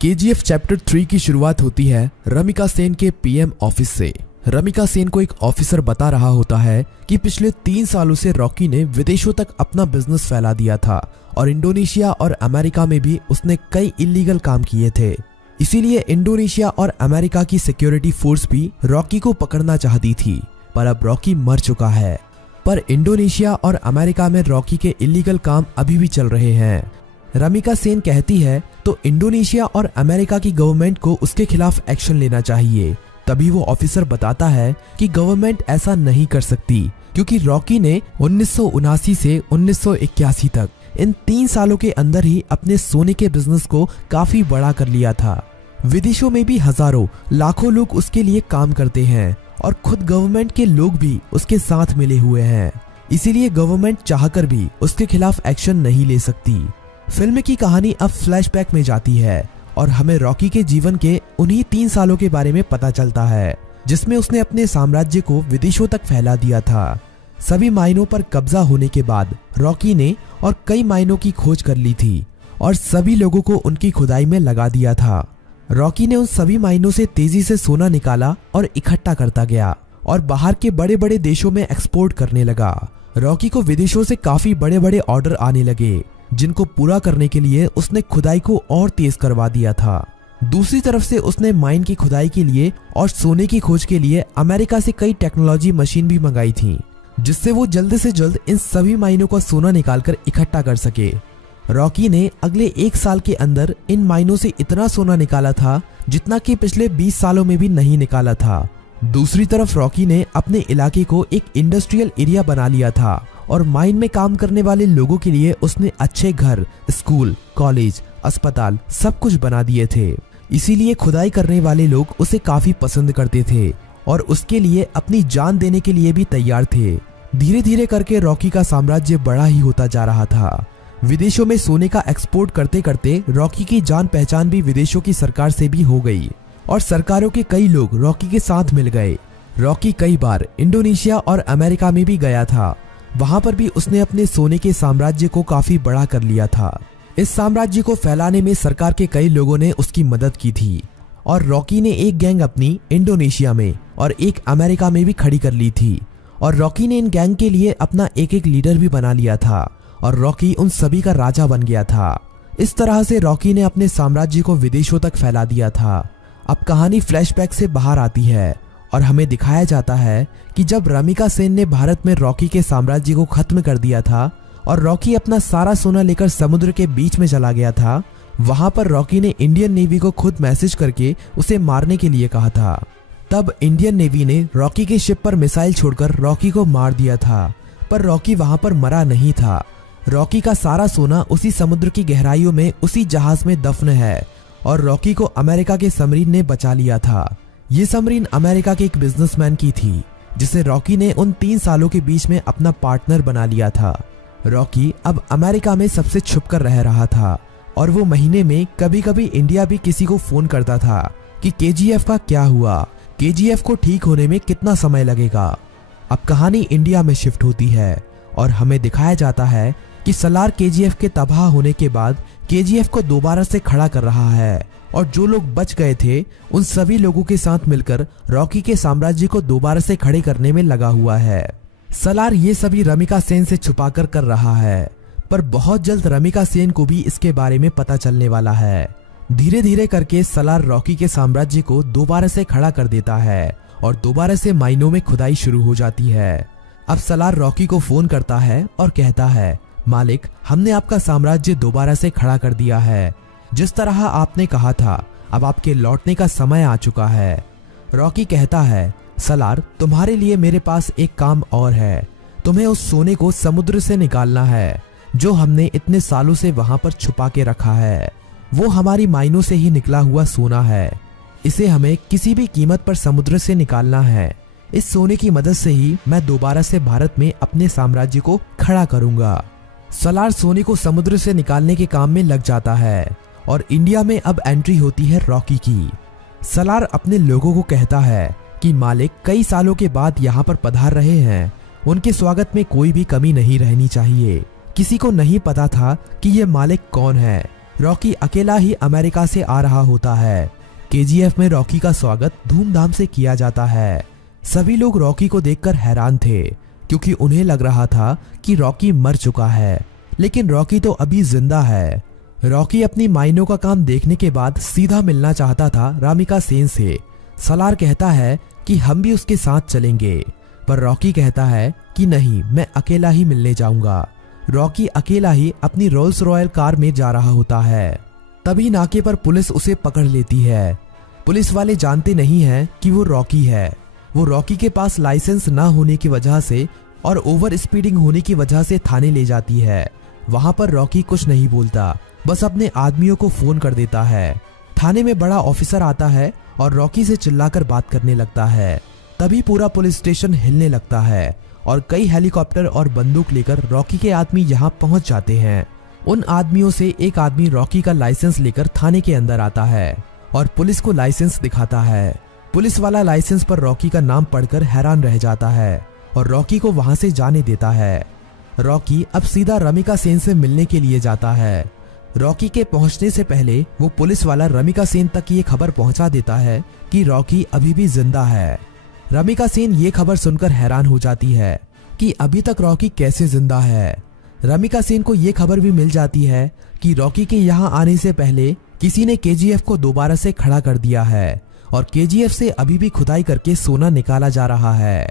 KGF chapter 3 की शुरुआत होती है रमिका सेन के पीएम ऑफिस से। रमिका सेन को एक ऑफिसर बता रहा होता है कि पिछले 3 सालों से रॉकी ने विदेशों तक अपना बिजनेस फैला दिया था और इंडोनेशिया और अमेरिका में भी उसने कई इलीगल काम किए थे। इसीलिए इंडोनेशिया और अमेरिका की सिक्योरिटी फोर्स भी रॉकी को पकड़ना चाहती थी, पर अब रॉकी मर चुका है। पर इंडोनेशिया और अमेरिका में रॉकी के इलीगल काम अभी भी चल रहे हैं। रमिका सेन कहती है तो इंडोनेशिया और अमेरिका की गवर्नमेंट को उसके खिलाफ एक्शन लेना चाहिए। तभी वो ऑफिसर बताता है कि गवर्नमेंट ऐसा नहीं कर सकती, क्योंकि रॉकी ने 1979 से 1981 तक इन 3 सालों के अंदर ही अपने सोने के बिजनेस को काफी बड़ा कर लिया था। विदेशों में भी हजारों लाखों लोग उसके लिए काम करते हैं और खुद गवर्नमेंट के लोग भी उसके साथ मिले हुए हैं। इसीलिए गवर्नमेंट चाहकर भी उसके खिलाफ एक्शन नहीं ले सकती। फिल्म की कहानी अब फ्लैशबैक में जाती है और हमें रॉकी के जीवन के उन्हीं 3 सालों के बारे में पता चलता है, जिसमें उसने अपने साम्राज्य को विदेशों तक फैला दिया था। सभी माइनों पर कब्जा होने के बाद रॉकी ने और कई माइनों की खोज कर ली थी और सभी लोगों को उनकी खुदाई में लगा दिया था। रॉकी ने उन सभी माइनों से तेजी से सोना निकाला और इकट्ठा करता गया और बाहर के बड़े बड़े देशों में एक्सपोर्ट करने लगा। रॉकी को विदेशों से काफी बड़े बड़े ऑर्डर आने लगे, जिनको पूरा करने के लिए उसने खुदाई को और तेज करवा दिया था। दूसरी तरफ से उसने माइन की खुदाई के लिए और सोने की खोज के लिए अमेरिका से कई टेक्नोलॉजी मशीन भी मंगाई थी, जिससे वो जल्द से जल्द इन सभी माइनों का सोना निकालकर इकट्ठा कर सके। रॉकी ने अगले 1 साल के अंदर इन माइनों से इतना सोना निकाला था जितना कि पिछले 20 सालों में भी नहीं निकाला था। दूसरी तरफ रॉकी ने अपने इलाके को एक इंडस्ट्रियल एरिया बना लिया था और माइन में काम करने वाले लोगों के लिए उसने अच्छे घर, स्कूल, कॉलेज, अस्पताल सब कुछ बना दिए थे। इसीलिए खुदाई करने वाले लोग उसे काफी पसंद करते थे और उसके लिए अपनी जान देने के लिए भी तैयार थे। धीरे धीरे करके रॉकी का साम्राज्य बड़ा ही होता जा रहा था। विदेशों में सोने का एक्सपोर्ट करते करते रॉकी की जान पहचान भी विदेशों की सरकार से भी हो गई और सरकारों के कई लोग रॉकी के साथ मिल गए। रॉकी कई बार इंडोनेशिया और अमेरिका में भी गया था। वहां पर भी उसने अपने सोने के साम्राज्य को काफी बड़ा कर लिया था। इस साम्राज्य को फैलाने में सरकार के कई लोगों ने उसकी मदद की थी और रॉकी ने एक गैंग अपनी इंडोनेशिया में और एक अमेरिका में भी खड़ी कर ली थी और रॉकी ने इन गैंग के लिए अपना एक लीडर भी बना लिया था और रॉकी उन सभी का राजा बन गया था। इस तरह से रॉकी ने अपने साम्राज्य को विदेशों तक फैला दिया था। अब कहानी फ्लैशबैक से बाहर आती है और हमें दिखाया जाता है कि जब रमिका सेन ने भारत में रॉकी के साम्राज्य को खत्म कर दिया था और रॉकी अपना सारा सोना लेकर समुद्र के बीच में चला गया था, वहां पर रॉकी ने इंडियन नेवी को खुद मैसेज करके उसे मारने के लिए कहा था। तब इंडियन नेवी ने रॉकी के शिप पर मिसाइल छोड़कर रॉकी को मार दिया था, पर रॉकी वहां पर मरा नहीं था। रॉकी का सारा सोना उसी समुद्र की गहराइयों में उसी जहाज में दफन है और रॉकी को अमेरिका के सबमरीन ने बचा लिया था। ये सबमरीन अमेरिका के एक बिजनेसमैन की थी, जिसे रॉकी ने उन 3 सालों के बीच में अपना पार्टनर बना लिया था। रॉकी अब अमेरिका में सबसे छुपकर रह रहा था और वो महीने में कभी कभी इंडिया भी किसी को फोन करता था कि केजीएफ का क्या हुआ, केजीएफ को ठीक होने में कितना समय लगेगा। अब कहानी इंडिया में शिफ्ट होती है और हमें दिखाया जाता है कि सलार केजीएफ के तबाह होने के बाद केजीएफ को दोबारा से खड़ा कर रहा है और जो लोग बच गए थे उन सभी लोगों के साथ मिलकर रॉकी के साम्राज्य को दोबारा से खड़े करने में लगा हुआ है। सलार ये सभी रमिका सेन से छुपाकर कर रहा है, पर बहुत जल्द रमिका सेन को भी इसके बारे में पता चलने वाला है। धीरे धीरे करके सलार रॉकी के साम्राज्य को दोबारा से खड़ा कर देता है और दोबारा से माइनों में खुदाई शुरू हो जाती है। अब सलार रॉकी को फोन करता है और कहता है, मालिक, हमने आपका साम्राज्य दोबारा से खड़ा कर दिया है। जिस तरह आपने कहा था, अब आपके लौटने का समय आ चुका है। रॉकी कहता है, सलार, तुम्हारे लिए मेरे पास एक काम और है। तुम्हें उस सोने को समुद्र से निकालना है जो हमने इतने सालों से वहां पर छुपा के रखा है। वो हमारी माइनों से ही निकला हुआ सोना है। इसे हमें किसी भी कीमत पर समुद्र से निकालना है। इस सोने की मदद से ही मैं दोबारा से भारत में अपने साम्राज्य को खड़ा करूंगा। सलार सोने को समुद्र से निकालने के काम में लग जाता है और इंडिया में अब एंट्री होती है रॉकी की। सलार अपने लोगों को कहता है कि मालिक कई सालों के बाद यहाँ पर पधार रहे हैं, उनके स्वागत में कोई भी कमी नहीं रहनी चाहिए। किसी को नहीं पता था कि ये मालिक कौन है। रॉकी अकेला ही अमेरिका से आ रहा होता है। केजीएफ में रॉकी का स्वागत धूमधाम से किया जाता है। सभी लोग रॉकी को देखकर हैरान थे क्योंकि उन्हें लग रहा था कि रॉकी मर चुका है, लेकिन रॉकी तो अभी जिंदा है। रॉकी अपनी माइनों का काम देखने के बाद सीधा मिलना चाहता था रामिका सेन से। सलार कहता है कि हम भी उसके साथ चलेंगे, पर रॉकी कहता है कि नहीं, मैं अकेला ही मिलने जाऊंगा। रॉकी अकेला ही अपनी रोल्स रॉयल कार में जा रहा होता है। तभी नाके पर पुलिस उसे पकड़ लेती है। पुलिस वाले जानते नहीं हैं कि वो रॉकी है। वो रॉकी के पास लाइसेंस ना होने की वजह से और ओवर स्पीडिंग होने की वजह से थाने ले जाती है। वहां पर रॉकी कुछ नहीं बोलता, बस अपने आदमियों को फोन कर देता है। थाने में बड़ा ऑफिसर आता है और रॉकी से चिल्लाकर बात करने लगता है। तभी पूरा पुलिस स्टेशन हिलने लगता है और कई हेलीकॉप्टर और बंदूक लेकर रॉकी के आदमी यहाँ पहुंच जाते हैं। उन आदमियों से एक आदमी रॉकी का लाइसेंस लेकर थाने के अंदर आता है और पुलिस को लाइसेंस दिखाता है। पुलिस वाला लाइसेंस पर रॉकी का नाम पढ़कर हैरान रह जाता है और रॉकी को वहां से जाने देता है। रॉकी अब सीधा रमिका सेन से मिलने के लिए जाता है। रॉकी के पहुंचने से पहले वो पुलिस वाला रमिका सेन तक ये खबर पहुंचा देता है कि रॉकी अभी भी जिंदा है। रमिका सेन ये खबर सुनकर हैरान हो जाती है कि अभी तक रॉकी कैसे जिंदा है। रमिका सेन को ये खबर भी मिल जाती है कि रॉकी के यहाँ आने से पहले किसी ने केजीएफ को दोबारा से खड़ा कर दिया है और केजीएफ से अभी भी खुदाई करके सोना निकाला जा रहा है।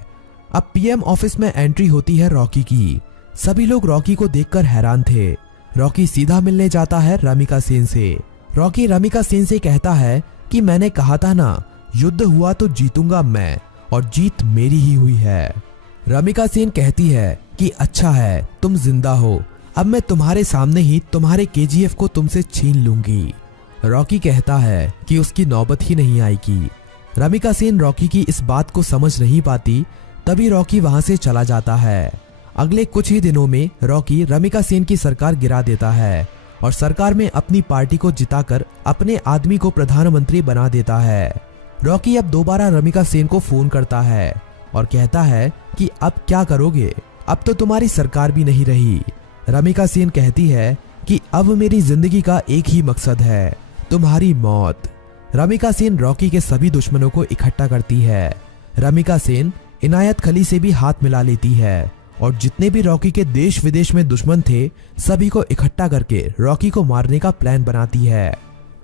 अब पीएम ऑफिस में एंट्री होती है रॉकी की। सभी लोग रॉकी को देखकर हैरान थे। रॉकी सीधा मिलने जाता है रमिका सेन से। रॉकी रमिका सेन से कहता है कि मैंने कहा था ना, युद्ध हुआ तो जीतूंगा मैं, और जीत मेरी ही हुई है। रमिका सेन कहती है कि अच्छा है, तुम जिंदा हो, अब मैं तुम्हारे सामने ही तुम्हारे केजीएफ को तुमसे छीन लूंगी। रॉकी कहता है कि उसकी नौबत ही नहीं आएगी। रमिका सेन रॉकी की इस बात को समझ नहीं पाती। तभी रॉकी वहां से चला जाता है। अगले कुछ ही दिनों में रॉकी रमिका सेन की सरकार गिरा देता है और सरकार में अपनी पार्टी को जिताकर अपने आदमी को प्रधानमंत्री बना देता है। रॉकी अब दोबारा रमिका सेन को फोन करता है और कहता है कि अब क्या करोगे, अब तो तुम्हारी सरकार भी नहीं रही। रमिका सेन कहती है कि अब मेरी जिंदगी का एक ही मकसद है, तुम्हारी मौत। रमिका सेन रॉकी के सभी दुश्मनों को इकट्ठा करती है। रमिका सेन इनायत खली से भी हाथ मिला लेती है और जितने भी रॉकी के देश विदेश में दुश्मन थे सभी को इकट्ठा करके रॉकी को मारने का प्लान बनाती है।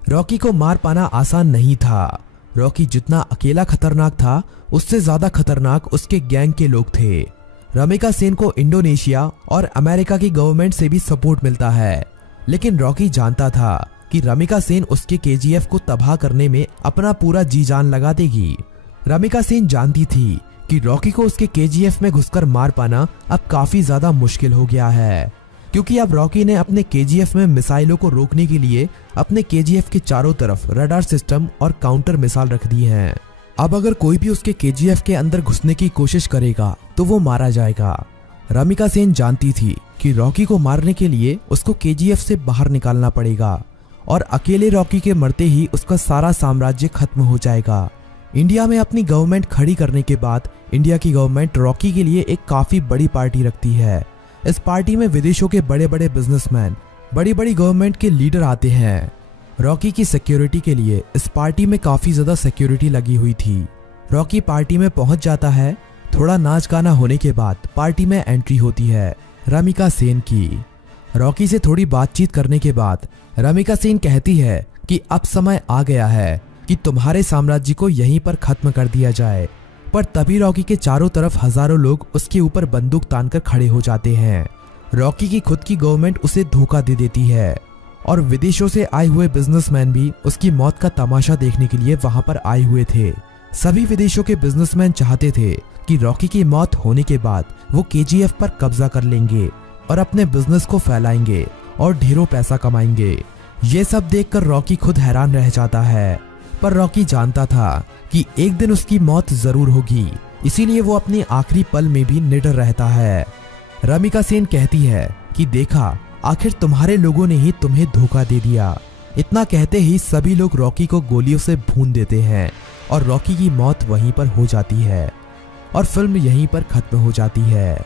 रॉकी को मार पाना आसान नहीं था। रॉकी जितना अकेला खतरनाक था उससे ज्यादा खतरनाक उसके गैंग के लोग थे। रमिका सेन को इंडोनेशिया और अमेरिका की गवर्नमेंट से भी सपोर्ट मिलता है, लेकिन रॉकी जानता था कि रमिका सेन उसके केजीएफ को तबाह करने में अपना पूरा जी जान लगा देगी। रमिका सेन जानती थी कि रॉकी को उसके केजीएफ में घुसकर मार पाना अब काफी ज्यादा मुश्किल हो गया है, क्योंकि अब रॉकी ने अपने केजीएफ में मिसाइलों को रोकने के लिए अपने केजीएफ के चारों तरफ रडार सिस्टम और काउंटर मिसाइल रख दी हैं। अब अगर कोई भी उसके केजीएफ के अंदर घुसने की कोशिश करेगा तो वो मारा जाएगा। रमिका सेन जानती थी कि रॉकी को मारने के लिए उसको केजीएफ से बाहर निकालना पड़ेगा और अकेले रॉकी के मरते ही उसका सारा साम्राज्य खत्म हो जाएगा। इंडिया में अपनी गवर्नमेंट खड़ी करने के बाद इंडिया की गवर्नमेंट रॉकी के लिए एक काफी बड़ी पार्टी रखती है। इस पार्टी में विदेशों के बड़े बड़े बिजनेसमैन, बड़ी बड़ी गवर्नमेंट के लीडर आते हैं। रॉकी की सिक्योरिटी के लिए इस पार्टी में काफी ज्यादा सिक्योरिटी लगी हुई थी। रॉकी पार्टी में पहुंच जाता है। थोड़ा नाच गाना होने के बाद पार्टी में एंट्री होती है रमिका सेन की। रॉकी से थोड़ी बातचीत करने के बाद रमिका सेन कहती है कि अब समय आ गया है कि तुम्हारे साम्राज्य को यहीं पर खत्म कर दिया जाए। पर तभी रॉकी के चारों तरफ हजारों लोग उसके ऊपर बंदूक तानकर खड़े हो जाते हैं। रॉकी की खुद की गवर्नमेंट उसे धोखा दे देती है और विदेशों से आए हुए बिजनेसमैन भी उसकी मौत का तमाशा देखने के लिए वहां पर आए हुए थे। सभी विदेशों के बिजनेसमैन चाहते थे कि रॉकी की मौत होने के बाद वो केजीएफ पर कब्जा कर लेंगे और अपने बिजनेस को फैलाएंगे और ढेरों पैसा कमाएंगे। ये सब देखकर रॉकी खुद हैरान रह जाता है, पर रॉकी जानता था कि एक दिन उसकी मौत जरूर होगी, इसीलिए वो अपने आखिरी पल में भी निडर रहता है। रमिका सेन कहती है कि देखा, आखिर तुम्हारे लोगों ने ही तुम्हें धोखा दे दिया। इतना कहते ही सभी लोग रॉकी को गोलियों से भून देते हैं और रॉकी की मौत वहीं पर हो जाती है और फिल्म यहीं पर खत्म हो जाती है।